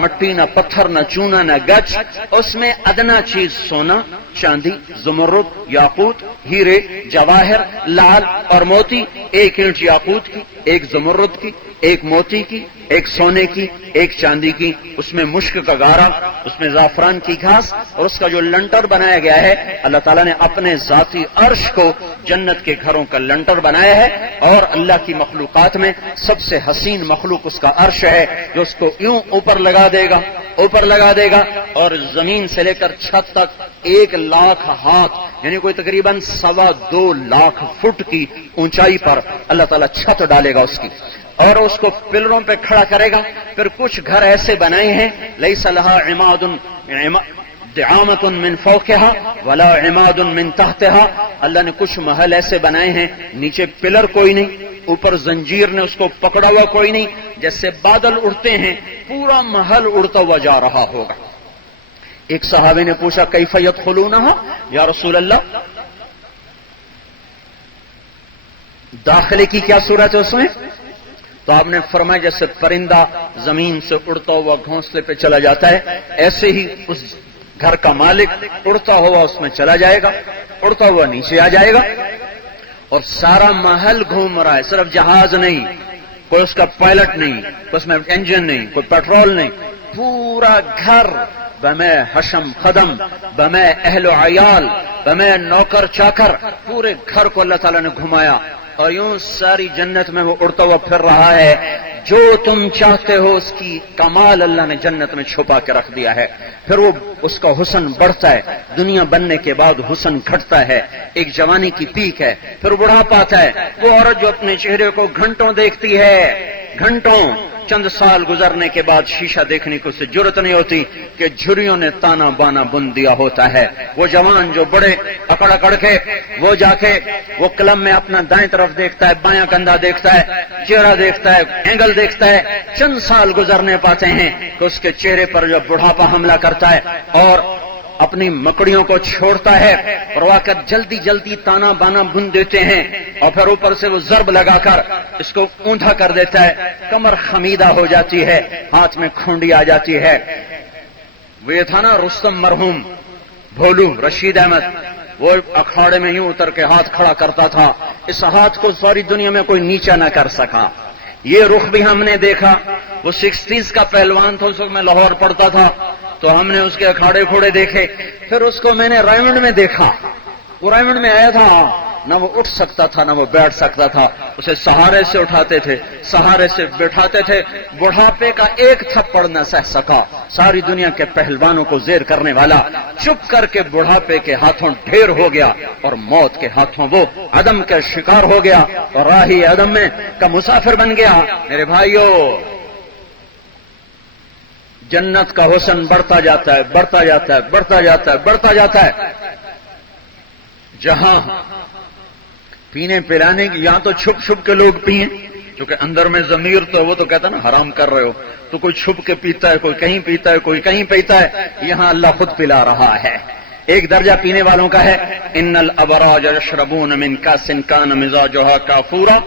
مٹی، نہ پتھر، نہ چونا، نہ گچ، اس میں ادنا چیز سونا، چاندی، زمرد، یاقوت، ہیرے، جواہر، لال اور موتی، ایک اینٹ یاقوت کی، ایک زمرد کی، ایک موتی کی، ایک سونے کی، ایک چاندی کی، اس میں مشک کا گارا، اس میں زعفران کی گھاس، اور اس کا جو لنٹر بنایا گیا ہے، اللہ تعالیٰ نے اپنے ذاتی عرش کو جنت کے گھروں کا لنٹر بنایا ہے، اور اللہ کی مخلوقات میں سب سے حسین مخلوق اس کا عرش ہے، جو اس کو یوں اوپر لگا دے گا اور زمین سے لے کر چھت تک 1,00,000 ہاتھ، یعنی کوئی تقریباً 2.25 لاکھ فٹ کی اونچائی پر اللہ تعالیٰ چھت ڈالے گا اس کی، اور اس کو پلروں پہ کھڑا کرے گا۔ پھر کچھ گھر ایسے بنائے ہیں لیس لہا دعامت من فوقها ولا عماد من تحتها، اللہ نے کچھ محل ایسے بنائے ہیں نیچے پلر کوئی نہیں، اوپر زنجیر نے اس کو پکڑا ہوا کوئی نہیں، جیسے بادل اڑتے ہیں پورا محل اڑتا ہوا جا رہا ہوگا۔ ایک صحابی نے پوچھا کیف یدخلونها یا رسول اللہ، داخلے کی کیا صورت ہے اس میں؟ تو آپ نے فرمایا جیسے پرندہ زمین سے اڑتا ہوا گھونسلے پہ چلا جاتا ہے، ایسے ہی اس گھر کا مالک اڑتا ہوا اس میں چلا جائے گا، اڑتا ہوا نیچے آ جائے گا، اور سارا محل گھوم رہا ہے، صرف جہاز نہیں، کوئی اس کا پائلٹ نہیں، کوئی اس میں انجن نہیں، کوئی پیٹرول نہیں، پورا گھر بمے حشم خدم، بمے اہل و عیال، بمے نوکر چاکر، پورے گھر کو اللہ تعالیٰ نے گھمایا، اور یوں ساری جنت میں وہ اڑتا ہوا پھر رہا ہے۔ جو تم چاہتے ہو اس کی کمال اللہ نے جنت میں چھپا کے رکھ دیا ہے۔ پھر وہ اس کا حسن بڑھتا ہے، دنیا بننے کے بعد حسن گھٹتا ہے، ایک جوانی کی پیک ہے، پھر بڑھاپا آتا ہے۔ وہ عورت جو اپنے چہرے کو گھنٹوں دیکھتی ہے، گھنٹوں، چند سال گزرنے کے بعد شیشہ دیکھنے کو اسے جرت نہیں ہوتی کہ جھریوں نے تانا بانا بن دیا ہوتا ہے۔ وہ جوان جو بڑے اکڑ کے وہ جا کے وہ قلم میں اپنا دائیں طرف دیکھتا ہے، بایاں کندھا دیکھتا ہے، چہرہ دیکھتا ہے، اینگل دیکھتا ہے، چند سال گزرنے پاتے ہیں کہ اس کے چہرے پر جو بڑھاپا حملہ کرتا ہے اور اپنی مکڑیوں کو چھوڑتا ہے اور وہ کر جلدی جلدی تانا بانا بن دیتے ہیں، اور پھر اوپر سے وہ ضرب لگا کر اس کو اوندا کر دیتا ہے، کمر خمیدہ ہو جاتی ہے، ہاتھ میں کھونڈی آ جاتی ہے۔ وہ یہ تھا نا رستم مرحوم بھولو رشید احمد، وہ اکھاڑے میں یوں اتر کے ہاتھ کھڑا کرتا تھا، اس ہاتھ کو ساری دنیا میں کوئی نیچا نہ کر سکا۔ یہ رخ بھی ہم نے دیکھا، وہ 60s کا پہلوان تھا، اس وقت میں لاہور پڑھتا تھا، تو ہم نے اس کے اکھاڑے کھوڑے دیکھے۔ پھر اس کو میں نے رائمنڈ میں دیکھا، وہ رائمنڈ میں آیا تھا، نہ وہ اٹھ سکتا تھا نہ وہ بیٹھ سکتا تھا، اسے سہارے سے اٹھاتے تھے، سہارے سے بٹھاتے تھے، بڑھاپے کا ایک تھپڑ نہ سہ سکا، ساری دنیا کے پہلوانوں کو زیر کرنے والا چپ کر کے بڑھاپے کے ہاتھوں ڈھیر ہو گیا اور موت کے ہاتھوں وہ عدم کا شکار ہو گیا اور راہی عدم میں کا مسافر بن گیا۔ میرے بھائیو، جنت کا حسن بڑھتا جاتا ہے، بڑھتا جاتا ہے، بڑھتا جاتا ہے، بڑھتا جاتا ہے۔ جہاں پینے پلانے کی، یہاں تو چھپ چھپ کے لوگ پئیں، کیونکہ اندر میں ضمیر تو وہ تو کہتا ہے نا حرام کر رہے ہو، تو کوئی چھپ کے پیتا ہے، کوئی کہیں پیتا ہے، کوئی کہیں پیتا ہے، یہاں اللہ خود پلا رہا ہے۔ ایک درجہ پینے والوں کا ہے، ان الابراج یشربون من کاس کان مزاجها کافورا،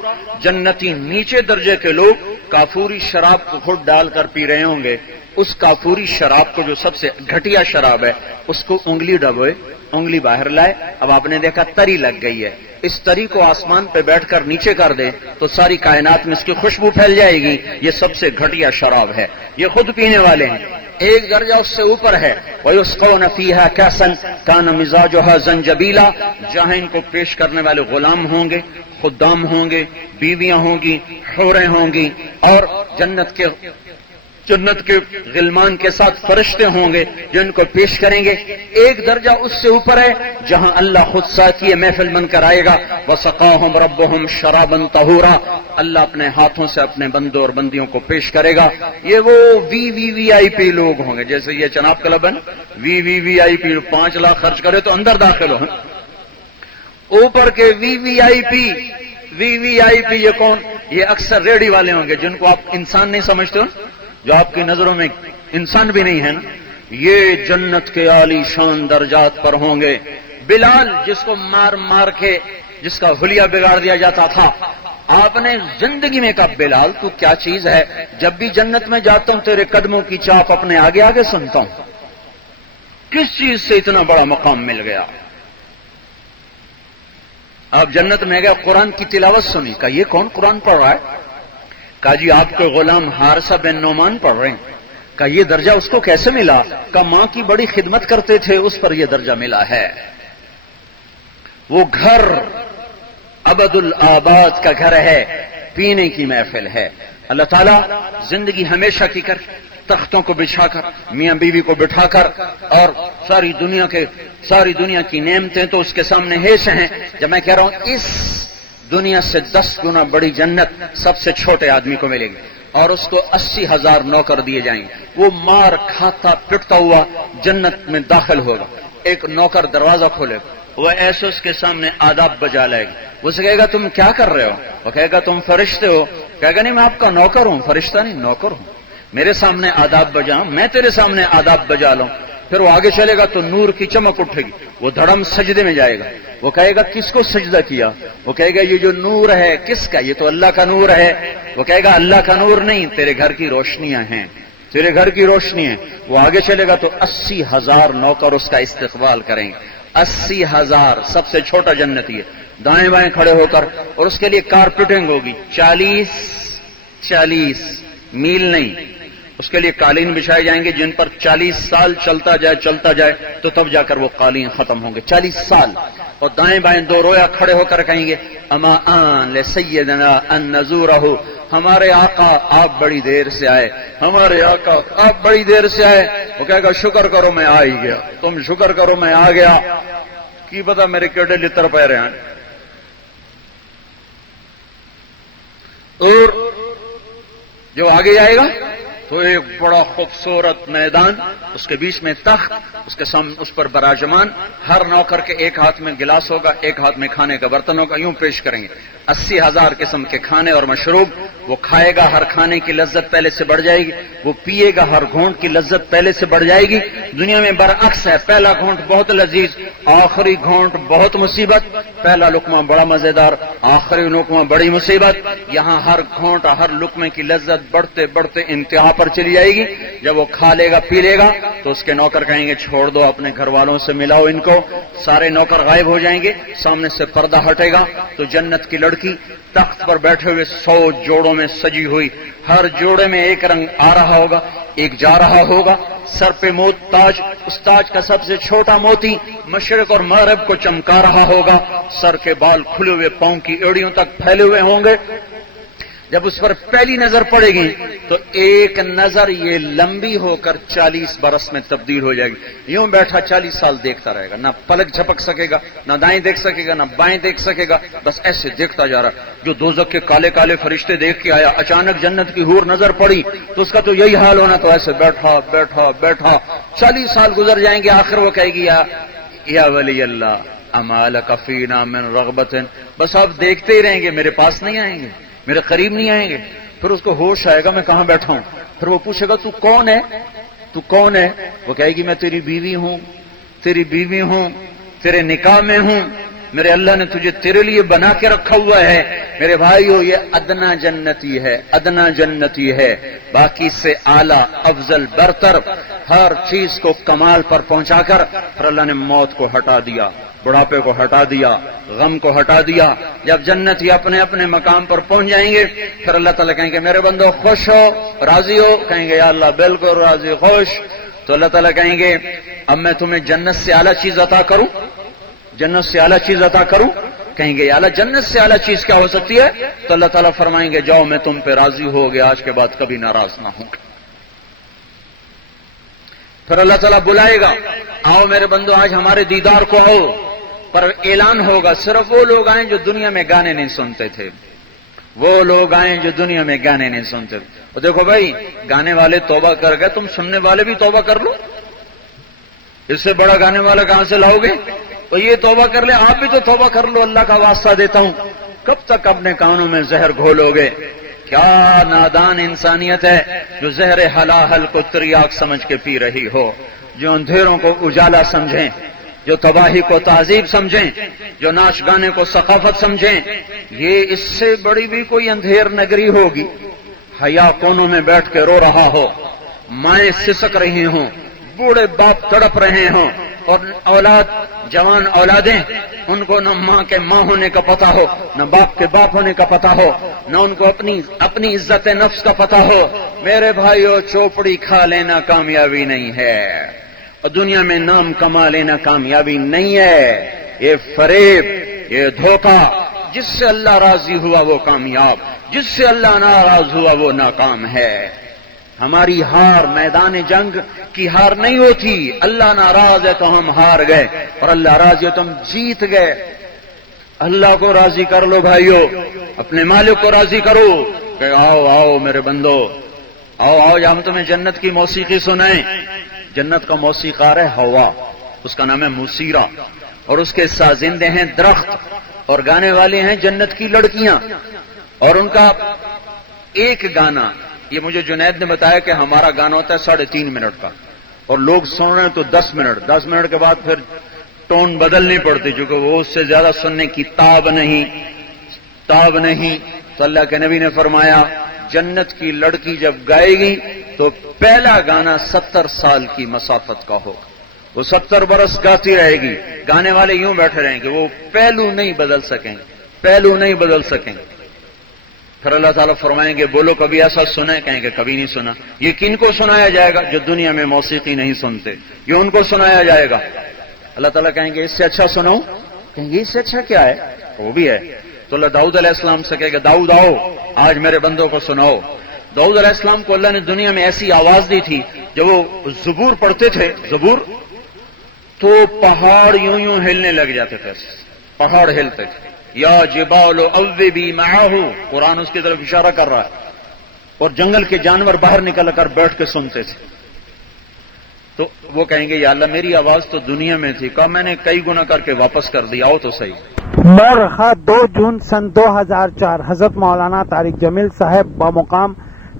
جنتی نیچے درجے کے لوگ کافوری شراب کو خود ڈال کر پی رہے ہوں گے، اس کافوری شراب کو جو سب سے گھٹیا شراب ہے اس کو انگلی ڈبوئے، انگلی باہر لائے، اب آپ نے دیکھا تری لگ گئی ہے، اس تری کو آسمان پہ بیٹھ کر نیچے کر دے تو ساری کائنات میں اس کی خوشبو پھیل جائے گی، یہ سب سے گھٹیا شراب ہے، یہ خود پینے والے ہیں۔ ایک درجہ اس سے اوپر ہے، وَيُسْقَوْنَ فِيهَا كَأْسًا كَانَ مِزَاجُهَا زَنْجَبِيلًا، جہاں ان کو پیش کرنے والے غلام ہوں گے، خدام ہوں گے، بیویاں ہوں گی، حوریں ہوں گی، اور جنت کے غلمان کے ساتھ فرشتے ہوں گے جو ان کو پیش کریں گے۔ ایک درجہ اس سے اوپر ہے جہاں اللہ خود ساتھی محفل بن کر آئے گا، وَسَقَاهُمْ رَبُّهُمْ شَرَابًا طَهُورًا، اللہ اپنے ہاتھوں سے اپنے بندوں اور بندیوں کو پیش کرے گا۔ یہ وہ وی آئی پی لوگ ہوں گے، جیسے یہ چناب کلب ہے نا، وی آئی پی 5 لاکھ خرچ کرے تو اندر داخل ہو، اوپر کے وی آئی پی یہ کون؟ یہ اکثر ریڑھی والے ہوں گے جن کو آپ انسان نہیں سمجھتے ہو، جو آپ کی نظروں میں انسان بھی نہیں ہے نا، یہ جنت کے عالی شان درجات پر ہوں گے۔ بلال جس کو مار کے جس کا حلیہ بگاڑ دیا جاتا تھا، آپ نے زندگی میں کہا بلال تو کیا چیز ہے، جب بھی جنت میں جاتا ہوں تیرے قدموں کی چاپ اپنے آگے آگے سنتا ہوں، کس چیز سے اتنا بڑا مقام مل گیا؟ آپ جنت میں گئے، قرآن کی تلاوت سنی، کہا یہ کون قرآن پڑھ رہا ہے؟ کہا جی آپ کے غلام حارثہ بن نعمان پڑھ رہے ہیں۔ کہا یہ درجہ اس کو کیسے ملا؟ کہا ماں کی بڑی خدمت کرتے تھے، اس پر یہ درجہ ملا ہے۔ وہ گھر ابد الآباد کا گھر ہے، پینے کی محفل ہے۔ اللہ تعالیٰ زندگی ہمیشہ کی کر، تختوں کو بچھا کر، میاں بیوی کو بٹھا کر، اور ساری دنیا کی نعمتیں تو اس کے سامنے ہیش ہیں۔ جب میں کہہ رہا ہوں اس دنیا سے 10 گنا بڑی جنت سب سے چھوٹے آدمی کو ملے گی، اور اس کو 80,000 نوکر دیے جائیں گے۔ وہ مار کھاتا پٹتا ہوا جنت میں داخل ہوگا، ایک نوکر دروازہ کھولے گا، وہ ایسے اس کے سامنے آداب بجا لائے گا۔ وہ سے کہے گا تم کیا کر رہے ہو؟ وہ کہے گا تم فرشتے ہو۔ کہے گا نہیں میں آپ کا نوکر ہوں۔ فرشتہ نہیں، نوکر ہوں، میرے سامنے آداب بجاؤں، میں تیرے سامنے آداب بجا لوں۔ پھر وہ آگے چلے گا تو نور کی چمک اٹھے گی، وہ دھڑم سجدے میں جائے گا۔ وہ کہے گا کس کو سجدہ کیا؟ وہ کہے گا یہ جو نور ہے کس کا؟ یہ تو اللہ کا نور ہے۔ وہ کہے گا اللہ کا نور نہیں، تیرے گھر کی روشنیاں ہیں، تیرے گھر کی روشنی ہے۔ وہ آگے چلے گا تو 80,000 نوکر اس کا استقبال کریں گے۔ 80,000 سب سے چھوٹا جنتی ہے، دائیں بائیں کھڑے ہو کر، اور اس کے لیے کارپیٹنگ ہوگی 40 میل نہیں، اس کے لیے قالین بچھائے جائیں گے جن پر 40 سال چلتا جائے تو تب جا کر وہ قالین ختم ہوں گے۔ 40 سال۔ اور دائیں بائیں 2 رویا کھڑے ہو کر کہیں گے اما آن لسیدنا ان نزورہ، ہمارے آقا آپ بڑی دیر سے آئے، ہمارے آقا آپ بڑی دیر سے آئے۔ وہ کہے گا شکر کرو میں آ ہی گیا، تم شکر کرو میں آ گیا، کی پتا میرے کیڑے لتر پہ رہے ہیں۔ اور جو آگے جائے گا تو ایک بڑا خوبصورت میدان، اس کے بیچ میں تخت، اس کے سامنے اس پر براجمان، ہر نوکر کے ایک ہاتھ میں گلاس ہوگا، ایک ہاتھ میں کھانے کا برتن ہوگا، یوں پیش کریں گے 80,000 قسم کے کھانے اور مشروب۔ وہ کھائے گا، ہر کھانے کی لذت پہلے سے بڑھ جائے گی، وہ پیے گا، ہر گھونٹ کی لذت پہلے سے بڑھ جائے گی۔ دنیا میں برعکس ہے، پہلا گھونٹ بہت لذیذ، آخری گھونٹ بہت مصیبت، پہلا لقمہ بڑا مزیدار، آخری لقمہ بڑی مصیبت۔ یہاں ہر گھونٹ ہر لقمے کی لذت بڑھتے بڑھتے انتہا پر چلی جائے گی۔ جب وہ کھا لے گا پی لے گا تو اس کے نوکر کہیں گے چھوڑ دو، اپنے گھر والوں سے ملاؤ ان کو۔ سارے نوکر غائب ہو جائیں گے، سامنے سے پردہ ہٹے گا تو جنت کی لڑکی تخت پر بیٹھے ہوئے 100 جوڑوں میں سجی ہوئی، ہر جوڑے میں ایک رنگ آ رہا ہوگا، ایک جا رہا ہوگا۔ سر پہ تاج، اس تاج کا سب سے چھوٹا موتی مشرق اور مغرب کو چمکا رہا ہوگا۔ سر کے بال کھلے ہوئے پاؤں کی ایڑیوں تک پھیلے ہوئے ہوں گے۔ جب اس پر پہلی نظر پڑے گی تو ایک نظر یہ لمبی ہو کر 40 برس میں تبدیل ہو جائے گی۔ یوں بیٹھا 40 سال دیکھتا رہے گا، نہ پلک جھپک سکے گا، نہ دائیں دیکھ سکے گا، نہ بائیں دیکھ سکے گا، بس ایسے دیکھتا جا رہا۔ جو دوزخ کے کالے کالے فرشتے دیکھ کے آیا، اچانک جنت کی حور نظر پڑی تو اس کا تو یہی حال ہونا، تو ایسے بیٹھا بیٹھا بیٹھا 40 سال گزر جائیں گے۔ آخر وہ کہے گی یا ولی اللہ اما لک فینا من رغبت، بس آپ دیکھتے ہی رہیں گے، میرے پاس نہیں آئیں گے، میرے قریب نہیں آئیں گے۔ پھر اس کو ہوش آئے گا میں کہاں بیٹھا ہوں۔ پھر وہ پوچھے گا تو کون ہے، تو کون ہے؟ وہ کہے گی میں تیری بیوی ہوں، تیری بیوی ہوں، تیرے نکاح میں ہوں، میرے اللہ نے تجھے تیرے لیے بنا کے رکھا ہوا ہے۔ میرے بھائیو یہ ادنا جنتی ہے، ادنا جنتی ہے، باقی سے اعلیٰ افضل برتر، ہر چیز کو کمال پر پہنچا کر پھر اللہ نے موت کو ہٹا دیا، بڑھاپے کو ہٹا دیا، غم کو ہٹا دیا۔ جب جنتی اپنے اپنے مقام پر پہنچ جائیں گے پھر اللہ تعالیٰ کہیں گے میرے بندو خوش ہو، راضی ہو؟ کہیں گے یا اللہ بالکل راضی خوش۔ تو اللہ تعالیٰ کہیں گے اب میں تمہیں جنت سے اعلیٰ چیز عطا کروں، جنت سے اعلیٰ چیز عطا کروں؟ کہیں گے یا اللہ جنت سے اعلیٰ چیز کیا ہو سکتی ہے؟ تو اللہ تعالیٰ فرمائیں گے جاؤ میں تم پہ راضی ہو گیا، آج کے بعد کبھی ناراض نہ ہوں۔ پھر اللہ تعالیٰ بلائے گا آؤ میرے بندو آج ہمارے دیدار کو آؤ، پر اعلان ہوگا صرف وہ لوگ آئیں جو دنیا میں گانے نہیں سنتے تھے، وہ لوگ آئیں جو دنیا میں گانے نہیں سنتے تھے۔ تو دیکھو بھائی گانے والے توبہ کر گئے، تم سننے والے بھی توبہ کر لو، اس سے بڑا گانے والا کہاں سے لاؤ گے؟ تو یہ توبہ کر لے، آپ بھی تو توبہ کر لو، اللہ کا واسطہ دیتا ہوں۔ کب تک اپنے کانوں میں زہر گھولو گے؟ کیا نادان انسانیت ہے جو زہر حلاحل کو تریاک سمجھ کے پی رہی ہو، جو اندھیروں کو اجالا سمجھیں، جو تباہی کو تہذیب سمجھیں، جو ناچ گانے کو ثقافت سمجھیں، یہ اس سے بڑی بھی کوئی اندھیر نگری ہوگی۔ حیا کونوں میں بیٹھ کے رو رہا ہو، مائیں سسک رہی ہوں، بوڑھے باپ تڑپ رہے ہوں، اور اولاد، جوان اولادیں، ان کو نہ ماں کے ماں ہونے کا پتہ ہو، نہ باپ کے باپ ہونے کا پتہ ہو، نہ ان کو اپنی عزت نفس کا پتہ ہو۔ میرے بھائیو، چوپڑی کھا لینا کامیابی نہیں ہے، اور دنیا میں نام کما لینا کامیابی نہیں ہے۔ یہ فریب، یہ دھوکہ، جس سے اللہ راضی ہوا وہ کامیاب، جس سے اللہ ناراض ہوا وہ ناکام ہے۔ ہماری ہار میدان جنگ کی ہار نہیں ہوتی، اللہ ناراض ہے تو ہم ہار گئے، اور اللہ راضی ہے تو ہم جیت گئے۔ اللہ کو راضی کر لو بھائیو، اپنے مالک کو راضی کرو کہ آؤ آؤ میرے بندو، آؤ آؤ، ہم تمہیں جنت کی موسیقی سنائیں۔ جنت کا موسیقار ہے ہوا، اس کا نام ہے موسیرا، اور اس کے سازندے ہیں درخت، اور گانے والے ہیں جنت کی لڑکیاں، اور ان کا ایک گانا، یہ مجھے جنید نے بتایا کہ ہمارا گانا ہوتا ہے 3.5 منٹ کا، اور لوگ سن رہے ہیں تو 10 منٹ، 10 منٹ کے بعد پھر ٹون بدلنی پڑتی، چونکہ وہ اس سے زیادہ سننے کی تاب نہیں۔ تو اللہ کے نبی نے فرمایا جنت کی لڑکی جب گائے گی تو پہلا گانا 70 سال کی مسافت کا ہوگا، وہ 70 برس گاتی رہے گی، گانے والے یوں بیٹھے رہیں گے، وہ پہلو نہیں بدل سکیں گے۔ پھر اللہ تعالیٰ فرمائیں گے بولو کبھی ایسا سنا ہے؟ کہیں گے کبھی نہیں سنا۔ یہ کن کو سنایا جائے گا؟ جو دنیا میں موسیقی نہیں سنتے، یہ ان کو سنایا جائے گا۔ اللہ تعالیٰ کہیں گے اس سے اچھا سناؤں؟ کہیں گے اس سے اچھا کیا ہے؟ وہ بھی ہے۔ تو اللہ داؤد علیہ السلام سے کہے گا داؤد آؤ، آج میرے بندوں کو سناؤ۔ داؤد علیہ السلام کو اللہ نے دنیا میں ایسی آواز دی تھی، جب وہ زبور پڑھتے تھے، زبور، تو پہاڑ یوں ہلنے لگ جاتے تھے، پہاڑ ہلتے تھے۔ یا جبال اوبی معہ، قرآن اس کی طرف اشارہ کر رہا ہے، اور جنگل کے جانور باہر نکل کر بیٹھ کے سنتے تھے۔ تو وہ کہیں گے یا اللہ میری آواز تو دنیا میں تھی، کہا میں نے کئی گنا کر کے واپس کر دی، آؤ تو صحیح۔ مورخہ 2 جون سن 2004 حضرت مولانا طارق جمیل صاحب بمقام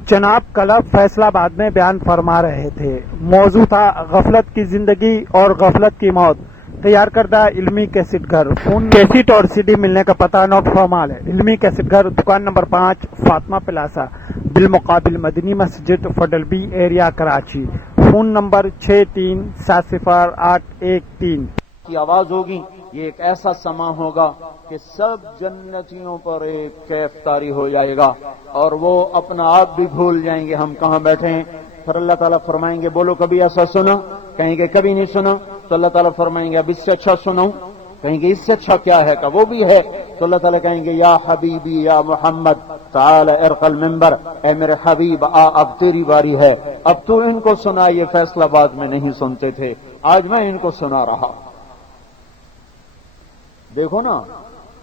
چناب کلب فیصل آباد میں بیان فرما رہے تھے۔ موضوع تھا غفلت کی زندگی اور غفلت کی موت۔ تیار کردہ علمی کیسٹ گھر، فون کیسٹ اور CD ملنے کا پتہ نوٹ فرمال ہے۔ علمی کیسٹ گھر، دکان نمبر 5، فاطمہ پلازا، بالمقابل مدنی مسجد، fiddle be area, Karachi. Phone number 63700813 کی آواز ہوگی۔ یہ ایک ایسا سما ہوگا کہ سب جنتیوں پر ایک کیف طاری ہو جائے گا، اور وہ اپنا آپ بھی بھول جائیں گے ہم کہاں بیٹھے ہیں۔ پھر اللہ تعالیٰ فرمائیں گے بولو کبھی ایسا سنا؟ کہیں گے کبھی نہیں سنا۔ تو اللہ تعالیٰ فرمائیں گے اب اس سے اچھا سناؤں؟ کہیں گے اس سے اچھا کیا ہے؟ کہ وہ بھی ہے۔ تو اللہ تعالیٰ کہیں گے یا حبیبی یا محمد تعال ارق المنبر، اے میرے حبیب آ، اب تیری باری ہے، اب تو ان کو سنا، یہ فیصل آباد میں نہیں سنتے تھے، آج میں ان کو سنا رہا۔ دیکھو نا،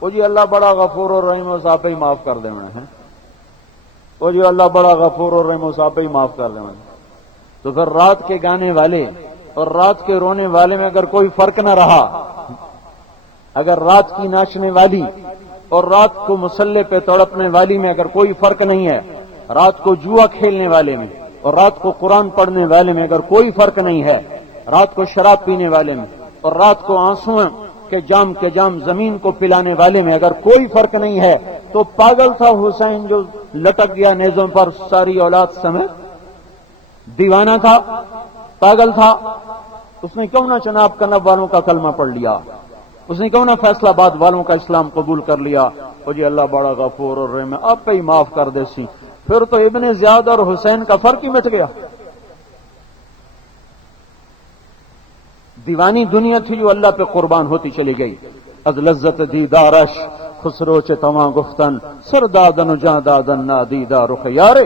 وہ جی اللہ بڑا غفور اور رحیم و صاحب ہی معاف کر دے ہیں، وہ جی اللہ بڑا غفور اور رحیم و صاحب ہی معاف کر دے۔ تو پھر رات کے گانے والے اور رات کے رونے والے میں اگر کوئی فرق نہ رہا، اگر رات کی ناچنے والی اور رات کو مسلح پہ تڑپنے والی میں اگر کوئی فرق نہیں ہے، رات کو جوا کھیلنے والے میں اور رات کو قرآن پڑھنے والے میں اگر کوئی فرق نہیں ہے، رات کو شراب پینے والے میں اور رات کو آنسو کے جام زمین کو پلانے والے میں اگر کوئی فرق نہیں ہے، تو پاگل تھا حسین جو لٹک گیا نیزوں پر ساری اولاد سمیت؟ دیوانہ تھا، پاگل تھا؟ اس نے کیوں نہ چناب کلب والوں کا کلمہ پڑھ لیا؟ اس نے کیوں نہ فیصل آباد والوں کا اسلام قبول کر لیا؟ وہ جی اللہ بڑا غفور اور رحیم، اب پہ ہی معاف کر دے سی۔ پھر تو ابن زیاد اور حسین کا فرق ہی مٹ گیا۔ دیوانی دنیا تھی جو اللہ پہ قربان ہوتی چلی گئی۔ از لذت دیدارش خسرو چ تواں گفتن، سردادن و جاندادن نادیدہ رخ یارے،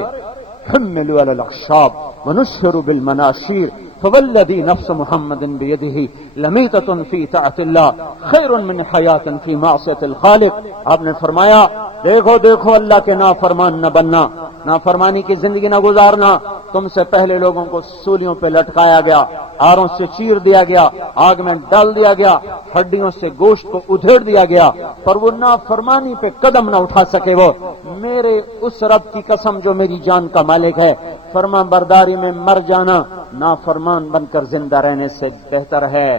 حملوا علی الاخشاب ونشر بالمناشیر، فوالذی نفس محمد بیدہ لمیتۃ فی طاعۃ اللہ خیر من حیاۃ فی معصیۃ الخالق۔ آپ نے فرمایا دیکھو اللہ کے نافرمان نہ بننا، نافرمانی کی زندگی نہ گزارنا۔ تم سے پہلے لوگوں کو سولیوں پہ لٹکایا گیا، آروں سے چیر دیا گیا، آگ میں ڈال دیا گیا، ہڈیوں سے گوشت کو ادھیڑ دیا گیا، پر وہ نافرمانی پہ قدم نہ اٹھا سکے۔ وہ میرے اس رب کی قسم جو میری جان کا مالک ہے، فرما برداری میں مر جانا نافرمان بن کر زندہ رہنے سے بہتر ہے۔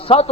7